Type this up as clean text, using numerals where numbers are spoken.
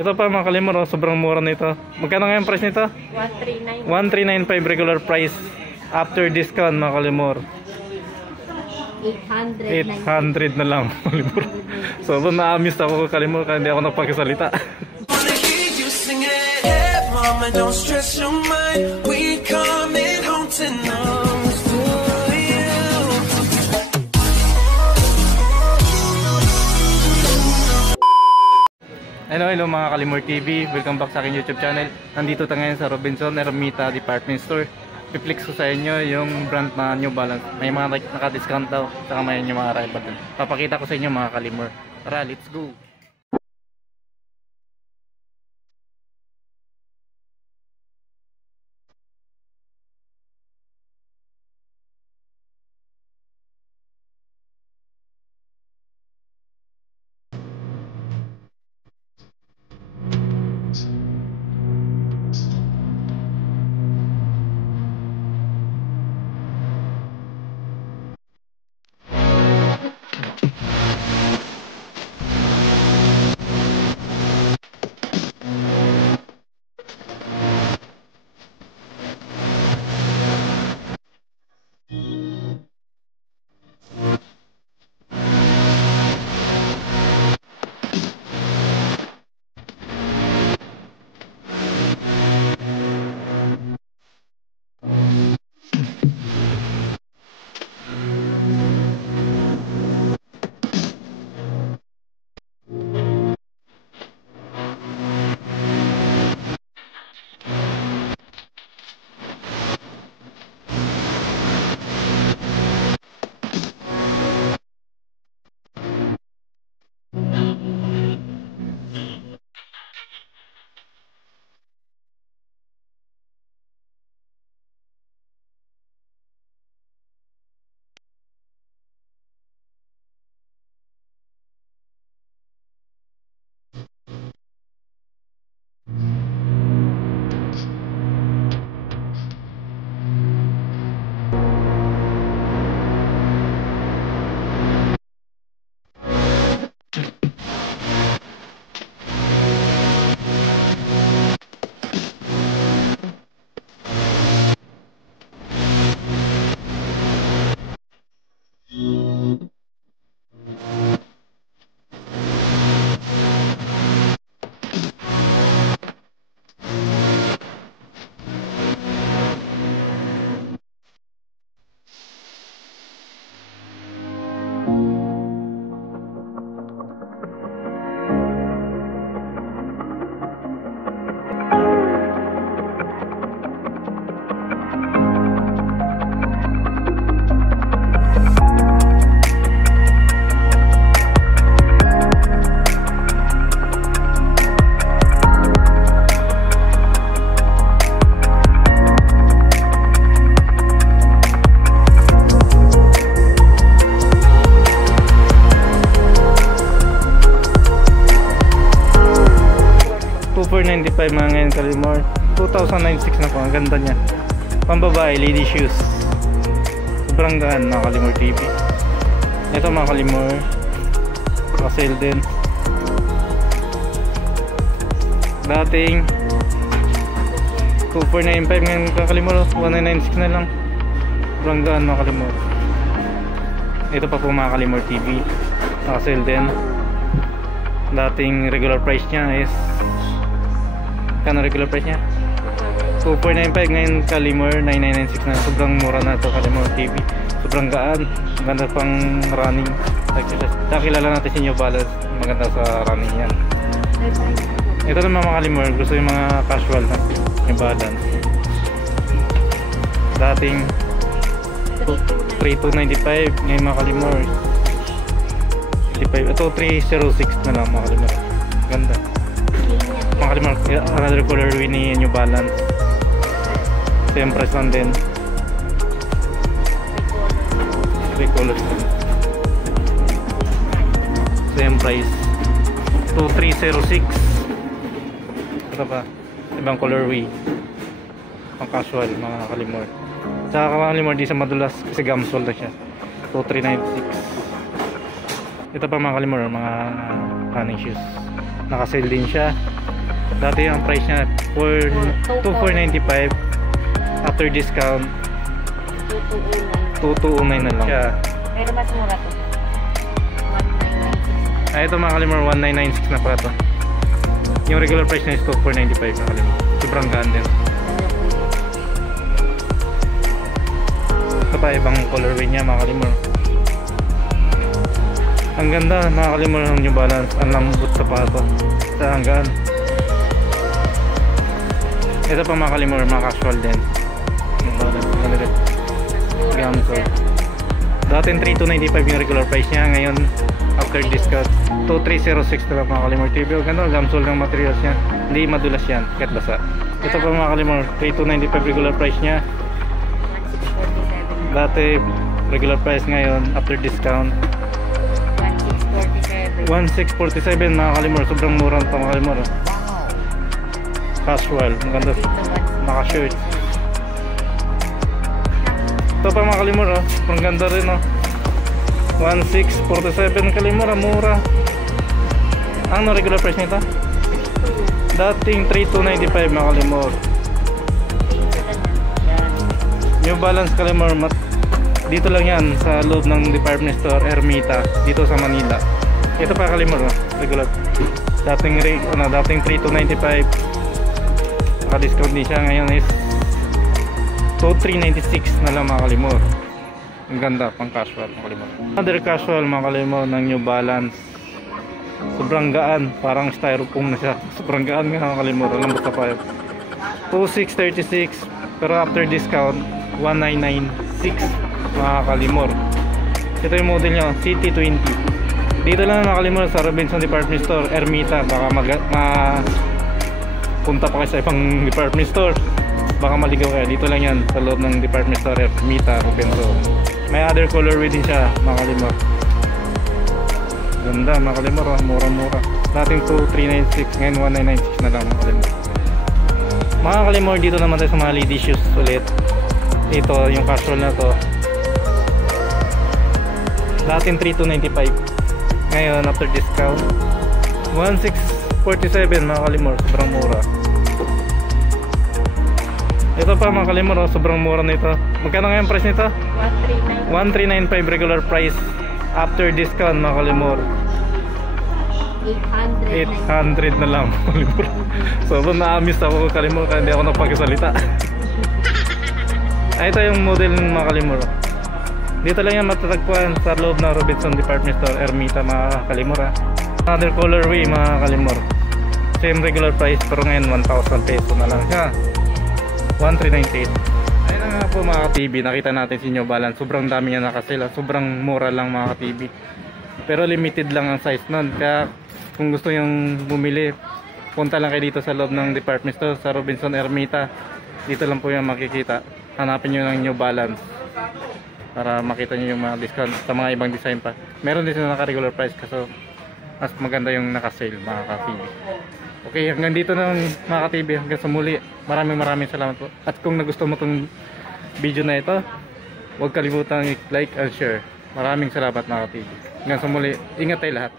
Ito pa mga kalimor, oh, sobrang mura nito. Magkano nga yung price nito? 1395 regular price. After discount mga kalimor, 800 na lang mga kalimor. So na-amused ako kalimor kaya hindi ako nagpagkasalita. Mama, don't stress your mind. We coming home tonight for you. Hello mga Kalimor TV. Welcome back sa aking YouTube channel. Nandito tayo ngayon sa Robinson Ermita Department Store. Piplex ko sa inyo yung brand na New Balance. May mga naka-discount daw. Saka may yung mga arrival dun. Papakita ko sa inyo mga Kalimor. Tara, let's go! $495 mga ngayon Kalimor. 2096 na po, ang ganda niya. Pambabae, lady shoes. Sobrang gaan mga Kalimor TV. Ito mga Kalimor, naka-sale din. Dating 2495 ngayon Kalimor, 1996 na lang. Sobrang gaan mga Kalimor. Ito pa po mga Kalimor TV, naka-sale din. Dating regular price niya is kano regular price niya? 2495 ngayon Kalimor, 9996 na. Sobrang mura na ito Kalimor TV. Sobrang gaan, maganda pang running. Kilala natin si New Balance, maganda sa running yan. Ito naman mga Kalimor, gusto yung mga casual na New Balance. Dating 3295 ngayon mga Kalimor, ito 306 na lang mga Kalimor. Ganda mga Kalimor. Another colorway ni New Balance, same price lang din, 3 colors lang, same price, 2306. Ito pa, ibang colorway, pang casual mga Kalimor. Sa Kalimor di sa madulas kasi gamsol na siya, 2396. Ito pa mga Kalimor, mga running shoes, naka-sale din siya. Dati ang price niya 2495. After discount 2209 na lang siya. Pero mas mura to. 1996. Ito mga kalimor, 1996 na pala to. Yung regular price niya is 2495 mga kalimor. Sobrang gaan din. Ito pa ibang colorway niya mga kalimor. Ang ganda mga kalimor ng New Balance. Ang lambot sa pato. Ang gaan. Ito pa mga kalimor, mga casual din. New Balance. Gamsol. Dating 3295 yung regular price niya. Ngayon after discount 2306 na lang mga kalimor TV. Ganda, gamsol ng materials niya. Hindi madulas yan kahit basa. Ito pa mga kalimor, 3295 regular price niya. Dati regular price, ngayon after discount 1647 mga kalimor. Sobrang mura pa mga kalimor. Casual, maganda, naka-shirt. Ito pa mga kalimor, oh. Ang ganda rin, oh. 1647 kalimor, mura. Ang regular price nito? Dating 3295 mga kalimor. New Balance kalimor, dito lang yan sa loob ng department store Ermita dito sa Manila. Ito pa kalimor, oh. Regular. Dating 3295. Naka-discount din siya, ngayon is 2396 na lang mga kalimor. Ang ganda, pang casual mga kalimor. Another casual mga kalimor ng New Balance. Sobrang gaan, parang styrofoam na siya. Sobrang gaan nga mga kalimor. Alam mo sa payo, 2636, pero after discount 1996 mga kalimor. Ito yung model niya, CT20. Dito lang mga kalimor sa Robinson Department Store Ermita. Baka punta pa kayo sa ibang department store, baka maligaw kayo. Dito lang yan sa loob ng department store Ermita, Robinson. May other colorway din siya mga kalimor. Ganda mga kalimor, oh. Mura-mura. Dating 2396, ngayon 1996 na lang mga kalimor. Mga kalimor, dito naman tayo sa mga lady shoes ulit. Ito yung casual na to, dating 3295, ngayon after discount 1647 mga kalimor. Sobrang mura. Ito pa mga kalimor, oh. Sobrang mura nito. Magkano ngayon price nito? 1395 regular price. After discount mga kalimor 800 na lang mga kalimor. Sobrang na-amiss ako kalimor kaya hindi ako napagsalita. Ito yung model ng mga kalimor. Dito lang yan matatagpuan sa loob ng Robinson Department Store Ermita mga kalimor. Another colorway mga kalimor. Same regular price pero ngayon 1,000 peso na lang siya. 1398. Ayun na nga po mga ka-TV, nakita natin si New Balance. Sobrang dami niya nakasila. Sobrang mura lang mga ka-TV. Pero limited lang ang size nun. Kaya kung gusto yung bumili, punta lang kayo dito sa loob ng department store sa Robinson Ermita. Dito lang po yung makikita. Hanapin nyo ng New Balance para makita nyo yung mga discount sa mga ibang design pa. Meron din sila naka-regular price kaso mas maganda yung naka-sale mga ka-TV. Okay, hanggang dito na mga ka-TV. Hanggang sa muli. Maraming salamat po. At kung nagustuhan mo itong video na ito, huwag kalimutan i-like and share. Maraming salamat mga ka-TV. Hanggang sa muli. Ingat tayo lahat.